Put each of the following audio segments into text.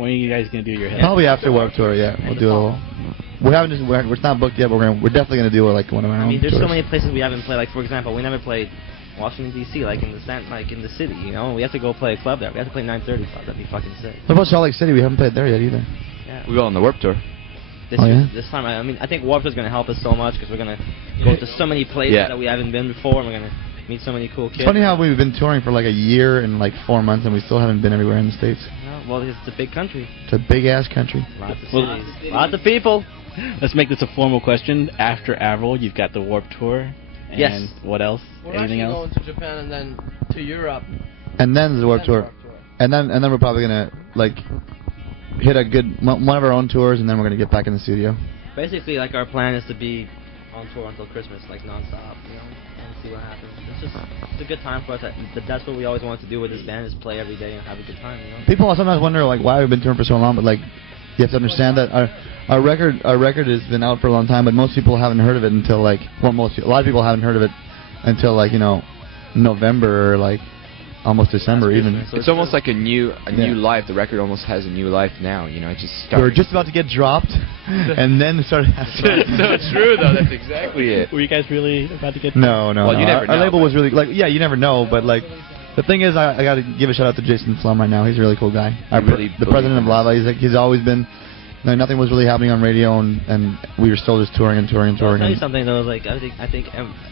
When are you guys gonna do your head? Probably after Warped Tour. Yeah, we'll do a little. We haven't just we're not booked yet, but we're definitely gonna do like one of our own. I mean, there's tours. so many places we haven't played. Like for example, we never played Washington D.C. like in the city. You know, we have to go play a club there. We have to play 930 Club. That'd be fucking sick. What about Salt Lake City? We haven't played there yet either. Yeah. We go on the Warped Tour. This time, I mean, I think Warped is going to help us so much because we're going to go to so many places that we haven't been before, and we're going to meet so many cool kids. It's funny how we've been touring for like a year and like 4 months, and we still haven't been everywhere in the States. No, well, it's a big country. It's a big-ass country. Lots of cities. Lots of people. Let's make this a formal question. After Avril, you've got the Warped Tour. And yes. What else? We're Anything else? We're going to Japan and then to Europe. And then the Warped Tour. And then we're probably going to like hit a good one of our own tours, and then we're going to get back in the studio. Basically, like, our plan is to be on tour until Christmas, like, non-stop, you know, and see what happens. It's a good time for us. That's what we always wanted to do with this band, is play every day and have a good time, you know? People sometimes wonder, like, why we've been touring for so long, but, like, you have to understand that our record has been out for a long time, but most people haven't heard of it until, like, well, a lot of people haven't heard of it until, like, you know, November or, like, almost December even. So it's almost like a new life. The record almost has a new life now. You know, it just started. We were just about to get dropped, and then it started. So true, though. That's exactly it. Were you guys really about to get? No. Well, you never know. Our label was really like, yeah, you never know, but like, the thing is, I got to give a shout out to Jason Slum right now. He's a really cool guy. The president of Lava. He's always been. No, nothing was really happening on radio, and we were still just touring. I'll tell you something though. Like I think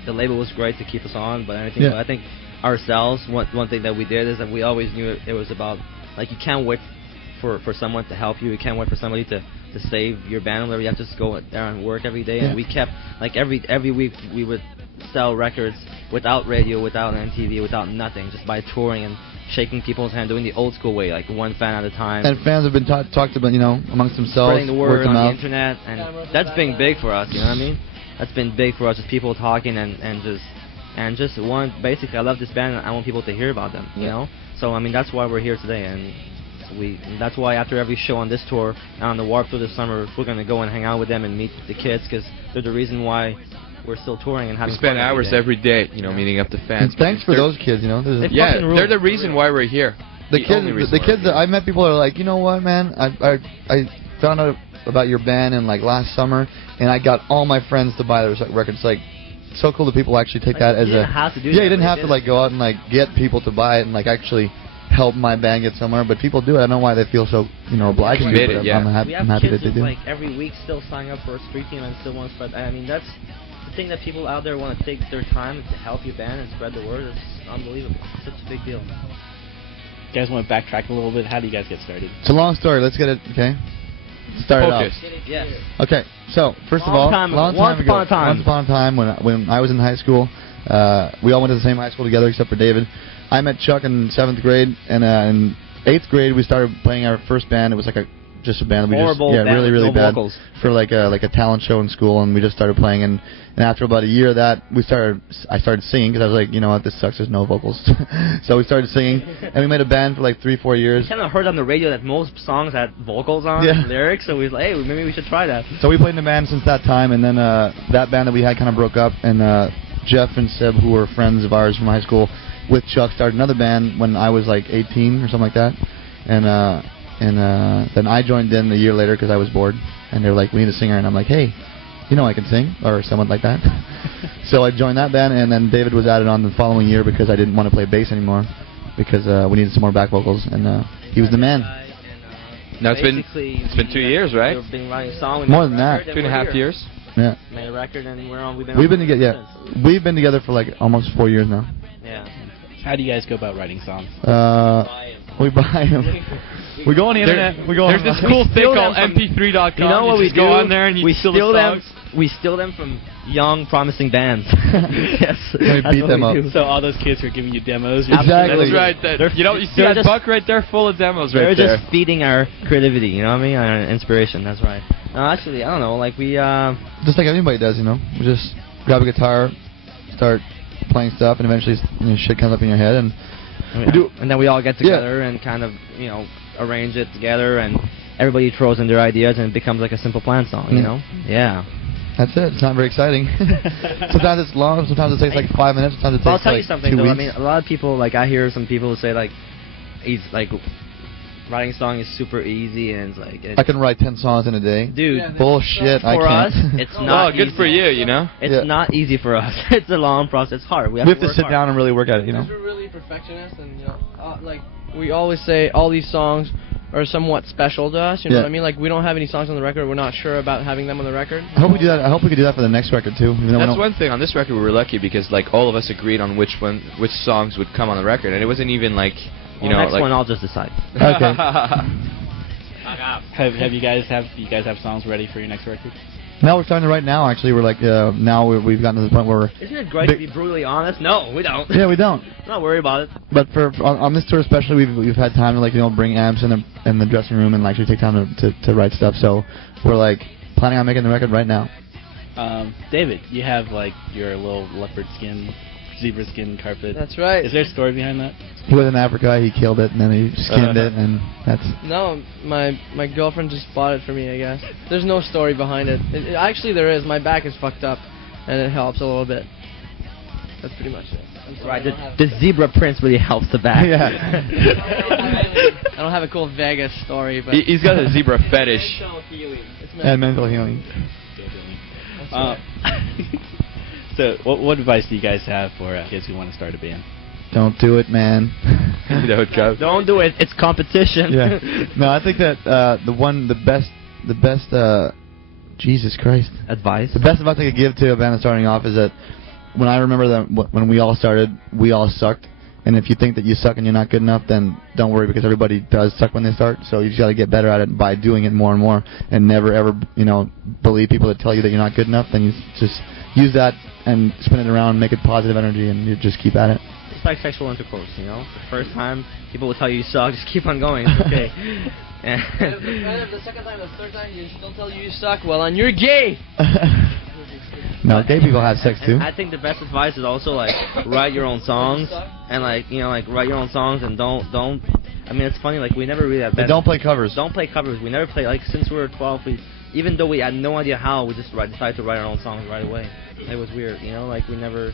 the label was great to keep us on, but I think ourselves, one thing that we did is that we always knew it was about, like, you can't wait for someone to help you. You can't wait for somebody to save your band or whatever. You have to just go there and work every day. And we kept, like, every week we would sell records without radio, without MTV, without nothing, just by touring and shaking people's hand, doing the old school way, like one fan at a time. And fans have been talked about, you know, amongst themselves, spreading the word on the internet, and that's been big for us. You know what I mean? That's been big for us, just people talking and just want, basically, I love this band and I want people to hear about them, you know? So, I mean, that's why we're here today, and that's why after every show on this tour and on the Warped Tour this summer, we're going to go and hang out with them and meet the kids, because they're the reason why we're still touring and having fun. We spend hours every day, you know, meeting up the fans. And thanks for those kids, you know? They're the reason why we're here. The kids that I met, people are like, you know what, man, I found out about your band in, like, last summer, and I got all my friends to buy their records. Like, so cool that people actually take that as you didn't have to do you didn't have to like go out and like get people to buy it and like actually help my band get somewhere, but people do it. I don't know why they feel so, you know, obliged to do it. I'm happy that they do. Like every week still signing up for a street team and still want to spread. I mean, that's the thing, that people out there want to take their time to help your band and spread the word. It's unbelievable. It's such a big deal. You guys want to backtrack a little bit? How do you guys get started? It's a long story. Let's get it. Okay. Start it off. Yes. Okay, so first of all, once upon a time when I was in high school, we all went to the same high school together except for David. I met Chuck in 7th grade, and in 8th grade we started playing our first band. It was like just a band that we really bad vocals. For like a talent show in school, and we just started playing. And after about a year of that, I started singing, because I was like, you know what, this sucks, there's no vocals. So we started singing, and we made a band for like 3-4 years. We kind of heard on the radio that most songs had vocals on, lyrics, so we was like, hey, maybe we should try that. So we played in a band since that time, and then that band that we had kind of broke up, and Jeff and Seb, who were friends of ours from high school, with Chuck, started another band when I was like 18 or something like that, and then I joined in a year later because I was bored, and they were like, we need a singer, and I'm like, hey, you know I can sing, or someone like that. So I joined that band, and then David was added on the following year because I didn't want to play bass anymore, because we needed some more back vocals, and he was the man. Now it's been 2 years, right? We've been writing songs. More than that. 2.5 years. Yeah. Made a record, and we've been together for like almost 4 years now. Yeah. How do you guys go about writing songs? We buy them. We go on the internet. There's this cool thing called MP3.com. You know what we do? Go on there and you steal them. We steal them from young, promising bands. Yes. We beat them up. So all those kids are giving you demos. Exactly. That's right. You see that buck right there, full of demos right there. They're just feeding our creativity. You know what I mean? Our inspiration. That's right. Actually, I don't know. Like we. Just like anybody does, you know. We just grab a guitar, start playing stuff, and eventually shit comes up in your head, and and then we all get together and kind of, you know, arrange it together, and everybody throws in their ideas, and it becomes like a Simple Plan song, you know? Yeah. That's it. It's not very exciting. Sometimes it's long. Sometimes it takes like 5 minutes. Sometimes it takes I'll tell you like something 2 though. weeks. I mean, a lot of people, like I hear some people say like, he's like, writing song is super easy, and it's like I can write 10 songs in a day. dude. Bullshit. I For can't. us, it's not. Oh, good easy. for you, you know? It's not easy for us. It's a long process. It's hard. We have to work sit hard. down and really work at it, you know. We're really perfectionists, and like we always say, all these songs are somewhat special to us. You know Yeah. what I mean? Like we don't have any songs on the record. We're not sure about having them on the record. I hope we do that. I hope we could do that for the next record too. Even though we That's don't- one thing. On this record, we were lucky because like all of us agreed on which songs would come on the record, and it wasn't even like, you know, next like one I'll just decide. Okay. Have you guys have songs ready for your next record? Now we're starting to write now. Actually, we're like now we've gotten to the point where we're. Isn't it great to be brutally honest? No, we don't. Yeah, we don't. Not worry about it. But on this tour especially, we've had time to like bring amps in the dressing room and actually take time to write stuff. So we're like planning on making the record right now. David, you have like your little leopard skin, zebra skin carpet. That's right. Is there a story behind that? He was in Africa. He killed it and then he skinned it, and that's. No, my girlfriend just bought it for me, I guess. There's no story behind it. Actually, there is. My back is fucked up, and it helps a little bit. That's pretty much it. I'm sorry, Right, I don't have- the zebra prints really helps the back. Yeah. I don't have a cool Vegas story, but he's got a zebra fetish. it's And mental healing. That's right. So, what advice do you guys have for kids who want to start a band? Don't do it, man. Don't do it. It's competition. Yeah. No, I think that the best. Jesus Christ. Advice. The best advice I could give to a band that's starting off is that when I remember that when we all started, we all sucked. And if you think that you suck and you're not good enough, then don't worry, because everybody does suck when they start. So you just got to get better at it by doing it more and more, and never ever believe people that tell you that you're not good enough. Then you just use that and spin it around, make it positive energy, and you just keep at it. It's like sexual intercourse, you know? The first time, people will tell you you suck, just keep on going. It's okay. And if the second time, the third time, you still tell you suck, well, then you're gay. No, gay people have sex too. And I think the best advice is also like write your own songs, and like write your own songs, and don't. I mean, it's funny, like we never really had. But don't play covers. Don't play covers. We never play, like, since we were 12. Even though we had no idea how, we just decided to write our own songs right away. It was weird, you know, like we never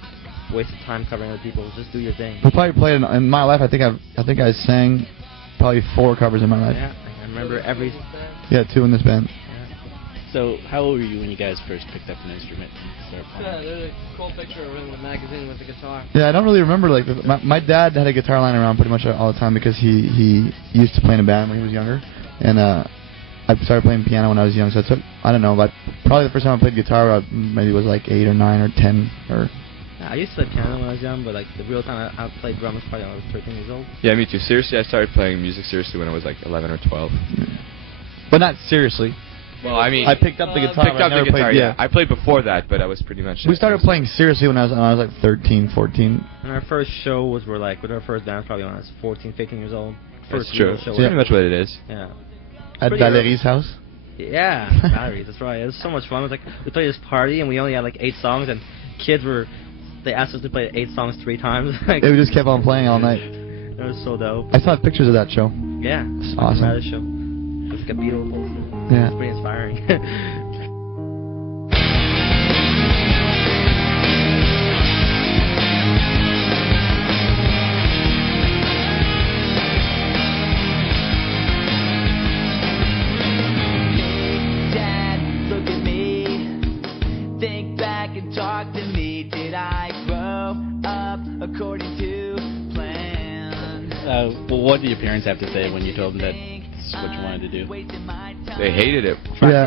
wasted time covering other people. Just do your thing. We probably played in my life. I think I sang probably 4 covers in my life. Yeah, I remember every. Yeah, 2 in this band. So, how old were you when you guys first picked up an instrument and started Yeah, playing? there's a cool picture of him in the magazine with the guitar. Yeah, I don't really remember. Like my dad had a guitar lying around pretty much all the time because he used to play in a band when he was younger, and I started playing piano when I was young. So it took, I don't know, but probably the first time I played guitar maybe it was like 8 or 9 or 10 or. I used to play piano when I was young, but like the real time I played drums probably when I was 13 years old. Yeah, me too. Seriously, I started playing music seriously when I was like 11 or 12. But not seriously. Well, I mean, I picked up the guitar. picked but I up the never guitar. played, Yeah, I played before that, but I was pretty much. We started playing seriously when I was like 13, 14. And our first show with our first band probably when I was 14, 15 years old. That's First true. real show. That's pretty much what it is. Yeah. At Pretty Valerie's house. Yeah, Valerie, that's right. It was so much fun. It was like we played this party and we only had like 8 songs, and they asked us to play 8 songs 3 times. Like, We just kept on playing all night. it was so dope. I saw pictures of that show. Yeah, It's it was awesome. the maddest show. It was like a Beatles poster. Yeah. It was pretty inspiring. Dad, look at me. Think back and talk to me. Did I grow up according to plan? Well, what did your parents have to say when you told them that this is what you wanted to do? Wasting my time. They hated it. Yeah.